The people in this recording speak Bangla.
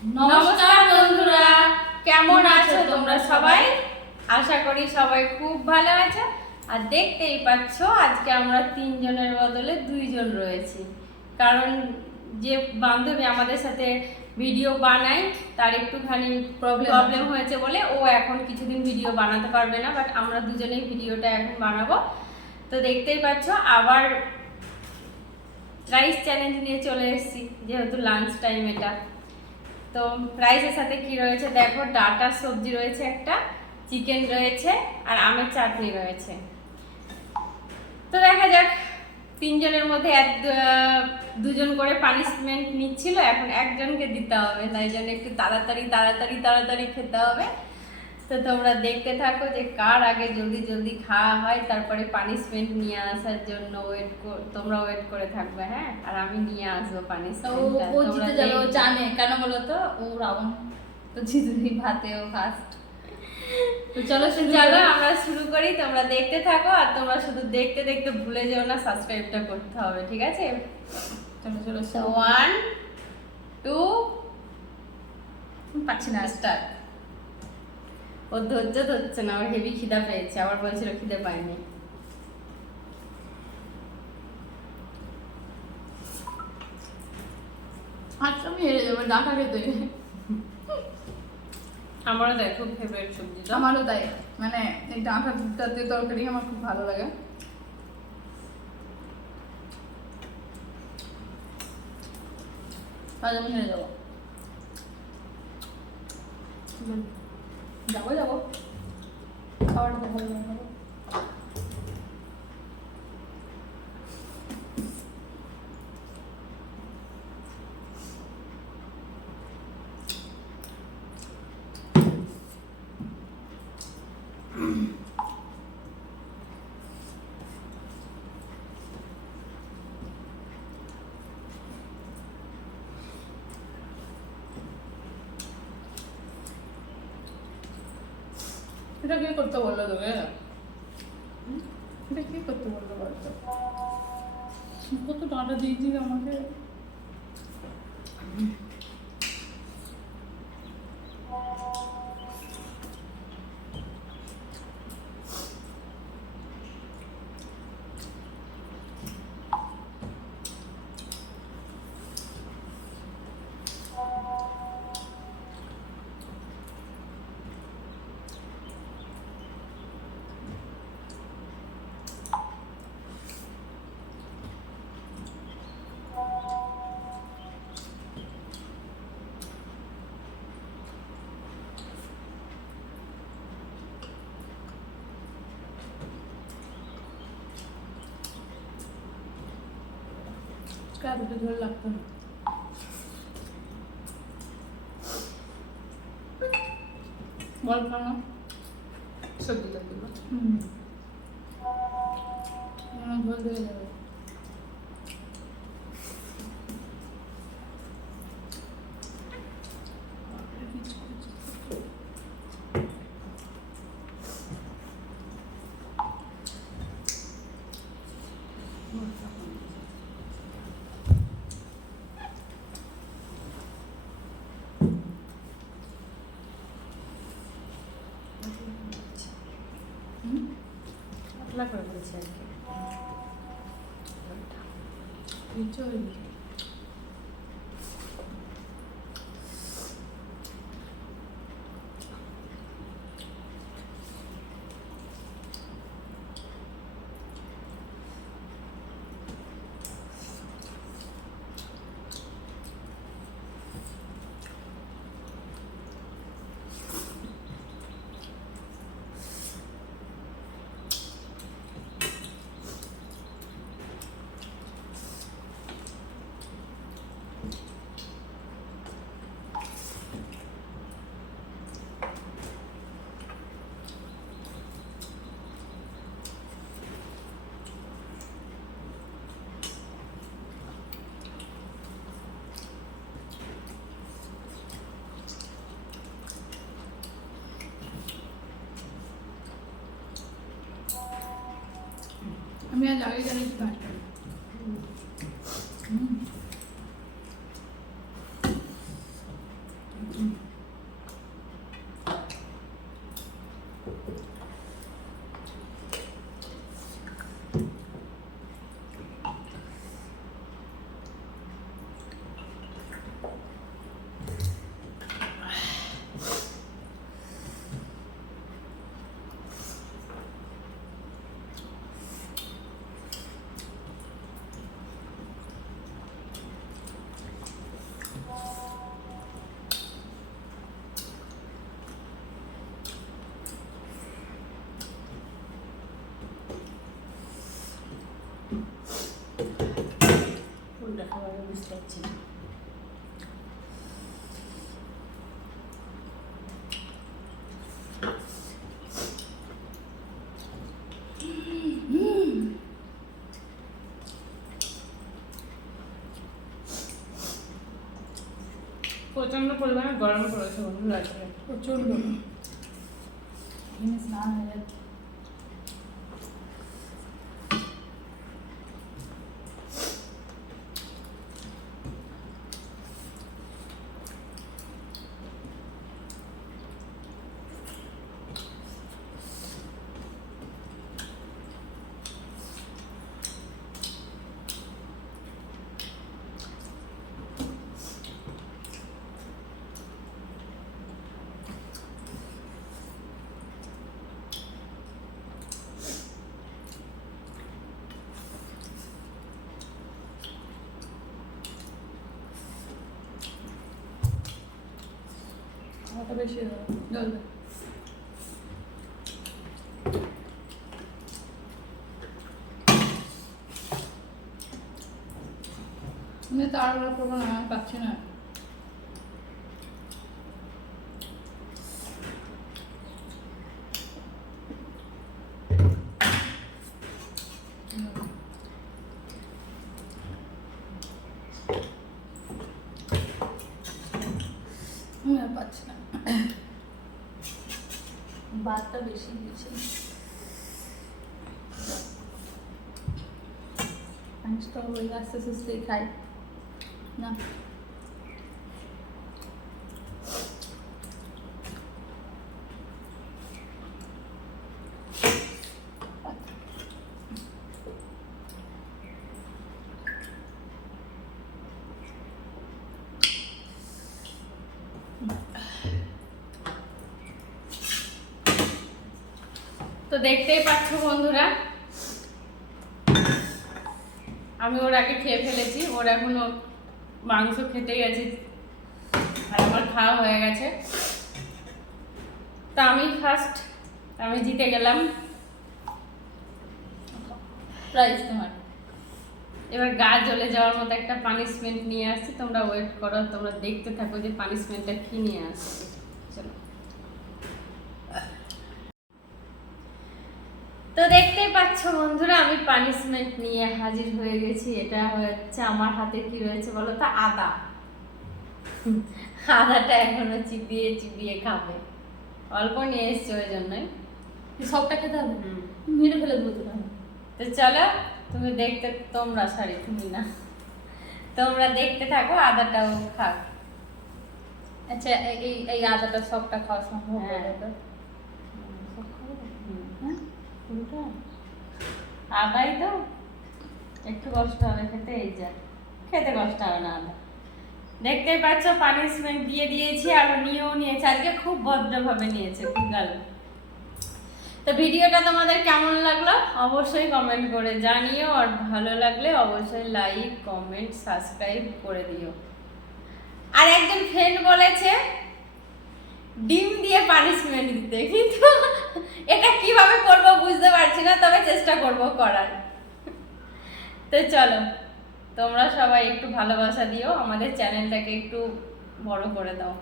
নমস্কার বন্ধুরা, কেমন আছো তোমরা সবাই? আশা করি সবাই খুব ভালো আছো। আর দেখতেই পাচ্ছ আজকে আমরা তিনজনের বদলে দুইজন রয়েছি, কারণ যে বান্ধবী আমাদের সাথে ভিডিও বানায় তার একটুখানি প্রবলেম হয়েছে বলে ও এখন কিছুদিন ভিডিও বানাতে পারবে না, বাট আমরা দুজনেই ভিডিওটা এখন বানাবো। তো দেখতেই পাচ্ছ আবার রাইস চ্যালেঞ্জ নিয়ে চলে এসেছি, যেহেতু লাঞ্চ টাইম এটা। তো রাইসের সাথে কি রয়েছে দেখো, ডাঁটার সবজি রয়েছে, একটা চিকেন রয়েছে আর আমের চাটনি রয়েছে। তো দেখা যাক, তিনজনের মধ্যে দুজন করে পানিশমেন্ট নিচ্ছিল, এখন একজনকে দিতে হবে, তাই জন্য একটু তাড়াতাড়ি খেতে হবে। তো তোমরা দেখতে থাকো যে কার আগে জলদি জলদি খাওয়া হয়, তারপরে পানিশমেন্ট নিয়ে আসার জন্য তোমরা ওয়েট করে থাকবে। হ্যাঁ, আর আমি নিয়ে আসবো পানিশমেন্ট। ও জিতে যাবে, ও জানে কেন বলো তো, ও রাউন তো জিতবি, ভাতে ও ফার্স্ট। তো চলো আমরা শুরু করি, তোমরা দেখতে থাকো। আর তোমরা শুধু দেখতে দেখতে ভুলে যেও না সাবস্ক্রাইবটা করতে হবে, ঠিক আছে? চলো 1 2 পাচ্ছি না স্টার্ট। ও ধৈর্য ধরছে না, ওর হেভি খিদা পেয়েছে, আবার বলছিল খিদে পায়নি। আচ্ছা আমি হেরে যাবো ডাঁটা খেতে। আমারও তাই, খুব ফেভারিট সবজি। আমারও তাই, মানে এই ডাঁটা জাতীয় তরকারি আমার খুব ভালো লাগে। আজ আমি হেরে যাবো। যাবো খাবারটা তো ভালো লাগে। এটা কি করতে বললো তোকে? এটা কি করতে বললো বলতো? কত ডাঁটা দিয়েছিস আমাকে। দুটো ঝোল লাগতো না, বল কেন সবজিটা দিল। ঝোল দিয়ে যাবে। পাতলা করে বলছি আর কি। আমি আজ আগে জানি কাজ করি। প্রচন্ড পরিমাণে গরম পড়েছে বন্ধুরা আজকে। প্রচন্ড স্নান হয়ে যাচ্ছে। খাওয়াটা বেশি জল দে। আমি তাড়াহুড়া করবো না, আমি পাচ্ছি না। আমি আর পাচ্ছি না, ভাতটা বেশি দিয়েছে। তো ওই আস্তে আস্তে খাই না। তো দেখতেই পাচ্ছ বন্ধুরা, আমি ওর আগে খেয়ে ফেলেছি, ওর এখনো মাংস খেতে গেছে আর আমার খাওয়া হয়ে গেছে। তা আমি ফার্স্ট, আমি জিতে গেলাম। প্রাইস তোমার। এবার গা জ্বলে যাওয়ার মতো একটা পানিশমেন্ট নিয়ে আসছি, তোমরা ওয়েট করো, তোমরা দেখতে থাকো যে পানিশমেন্টটা কি নিয়ে আসছে। চলো, তো দেখতেই পাচ্ছ বন্ধুরা, আমি পানিশমেন্ট নিয়ে হাজির হয়ে গেছি। এটা হচ্ছে আমার হাতে কি রয়েছে বলো তো, আদা। আদাটা এখনো চিবিয়ে চিবিয়ে খাবে, অল্প নিয়ে এসছে ওই জন্যই। সবটা খেতে হবে, মেরে ফেলে দেবো তো। তো চলো, তুমি দেখতে, তোমরা সরি তুমি না, তোমরা দেখতে থাকো, আদাটাও খাক। আচ্ছা, এই আদাটা সবটা খাওয়া সম্ভব হ্যাঁ। হবে তো? হ্যাঁ, পুরোটা আদাই তো একটু কষ্ট হবে খেতে, এই যা খেতে কষ্ট হবে না আদা। দেখতেই পাচ্ছ পানিশমেন্ট দিয়ে দিয়েছি আর নিয়েও নিয়েছে, আজকে খুব ভদ্রভাবে নিয়েছে, খুব ভালো। তো ভিডিওটা তোমাদের কেমন লাগলো অবশ্যই কমেন্ট করে জানিও, আর ভালো লাগলে অবশ্যই লাইক কমেন্ট সাবস্ক্রাইব করে দিও। আর একজন ফ্রেন্ড বলেছে ডিম দিয়ে পানিশমেন্ট দিতে, কিন্তু এটা কিভাবে করব বুঝতে পারছি না, তবে চেষ্টা করব করার। তো চলো, তোমরা সবাই একটু ভালোবাসা দিও, আমাদের চ্যানেলটাকে একটু বড় করে দাও।